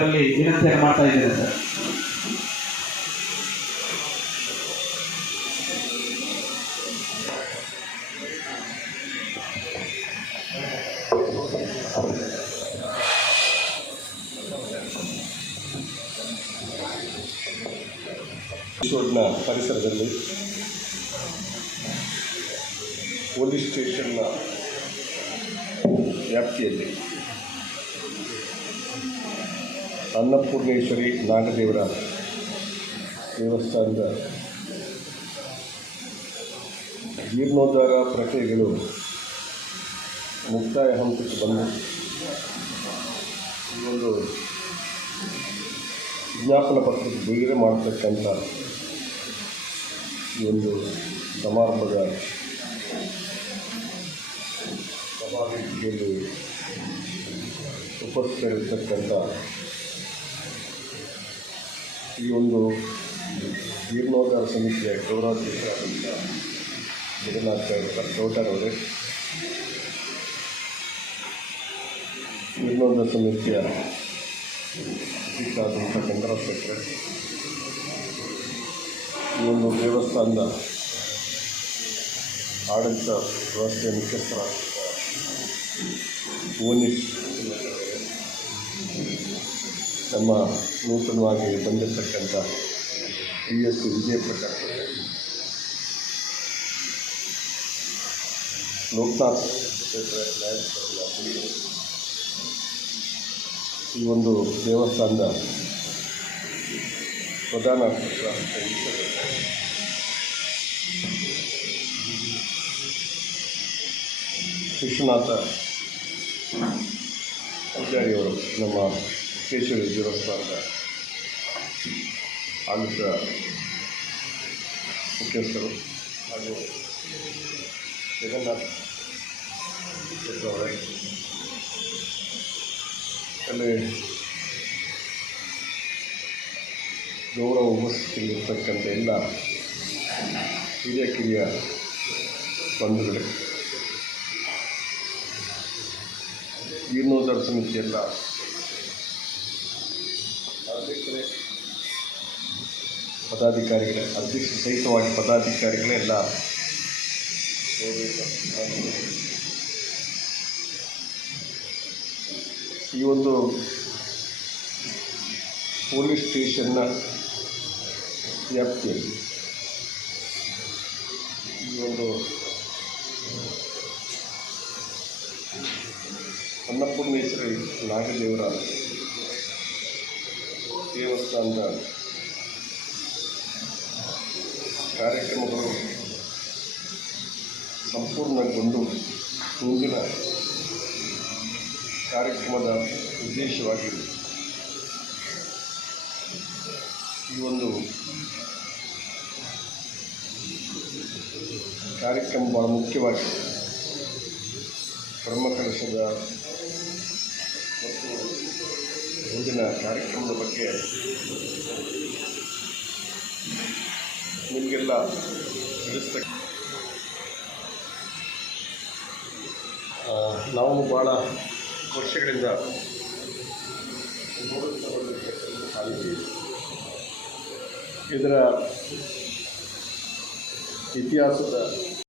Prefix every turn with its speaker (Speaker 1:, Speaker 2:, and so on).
Speaker 1: ಅಲ್ಲಿ ವಿನಂತಿಯನ್ನು ಮಾಡ್ತಾ ಇದ್ದೇನೆ ಸರ್.
Speaker 2: ರೋಡ್ನ ಪರಿಸರದಲ್ಲಿ ಪೊಲೀಸ್ ಸ್ಟೇಷನ್ನ ವ್ಯಾಪ್ತಿಯಲ್ಲಿ ಅನ್ನಪೂರ್ಣೇಶ್ವರಿ ನಾಗದೇವರ ದೇವಸ್ಥಾನದ ಜೀರ್ಣೋದ್ಧಾರ ಪ್ರಕ್ರಿಯೆಗಳು ಮುಕ್ತಾಯ ಹಂತಕ್ಕೆ ಬಂದು ಈ ಒಂದು ವಿಜ್ಞಾಪನ ಪತ್ರಕ್ಕೆ ಬಿಡುಗಡೆ ಮಾಡತಕ್ಕಂಥ ಈ ಒಂದು ಸಮಾರಂಭದ ಸಮಾವೇಶದಲ್ಲಿ ಉಪಸ್ಥಿತರಿರ್ತಕ್ಕಂಥ ಈ ಒಂದು ಜೀರ್ಣೋದ್ಧಾರ ಸಮಿತಿಯ ಗೌರವಾಧ್ಯಕ್ಷರಾದಂಥ ಜಗನ್ನಾಥ ಗೌಟರವರೇ ಜೀರ್ಣೋದ್ಧಾರ ಸಮಿತಿಯ ಅಧ್ಯಕ್ಷರಾದಂಥ ಗಂಗರಾಜ ಶೆಟ್ಟರೆ ಈ ಒಂದು ದೇವಸ್ಥಾನದ ಆಡಳಿತ ವ್ಯವಸ್ಥೆಯ ಮುಖ್ಯಸ್ಥರಾದಂಥ ಭುವನೇಶ್ ನಮ್ಮ ನೂತನವಾಗಿ ಬಂದಿರತಕ್ಕಂಥ ಟಿ ಎಸ್ ವಿಜಯ ಪ್ರಕಾಶ್ ಲೋಕನಾಥ್ ಈ ಒಂದು ದೇವಸ್ಥಾನದ ಪ್ರಧಾನ ವಿಶ್ವನಾಥ ಆಚಾರ್ಯವರು ನಮ್ಮ ಕೇಶವ ದೇವಸ್ಥಾನದ ಆಡಳಿತ ಮುಖ್ಯಸ್ಥರು ಹಾಗೂ ಜಗನ್ನಾಥ್ ಅವರೇ ಅಲ್ಲಿ ಗೌರವ ಉಪಸ್ಥಿತಿಯಲ್ಲಿರ್ತಕ್ಕಂಥ ಎಲ್ಲ ಹಿರಿಯ ಕಿರಿಯ ಬಂಧುಗಳೇ. ಜೀರ್ಣೋದ್ಧಾರ ಸಮಿತಿ ಎಲ್ಲ ಅಧ್ಯಕ್ಷರೇ ಪದಾಧಿಕಾರಿಗಳೇ, ಅಧ್ಯಕ್ಷ ಸಹಿತವಾಗಿ ಪದಾಧಿಕಾರಿಗಳೇ ಎಲ್ಲ ಈ ಒಂದು ಪೊಲೀಸ್ ಸ್ಟೇಷನ್ನ ವ್ಯಾಪ್ತಿಯಲ್ಲಿ ಈ ಒಂದು ಅನ್ನಪೂರ್ಣೇಶ್ವರಿ ನಾಗದೇವರ ದೇವಸ್ಥಾನದ ಕಾರ್ಯಕ್ರಮಗಳು ಸಂಪೂರ್ಣಗೊಂಡು ಮುಂದಿನ ಕಾರ್ಯಕ್ರಮದ ಉದ್ದೇಶವಾಗಿ ಈ ಒಂದು ಕಾರ್ಯಕ್ರಮ ಭಾಳ ಮುಖ್ಯವಾಗಿ ಬ್ರಹ್ಮಕಲಶದ ಮುಂದಿನ ಕಾರ್ಯಕ್ರಮದ ಬಗ್ಗೆ ನಿಮಗೆಲ್ಲ ತಿಳಿಸ್ತಕ್ಕ ನಾವು ಭಾಳ ವರ್ಷಗಳಿಂದ ಇದರ ಇತಿಹಾಸದ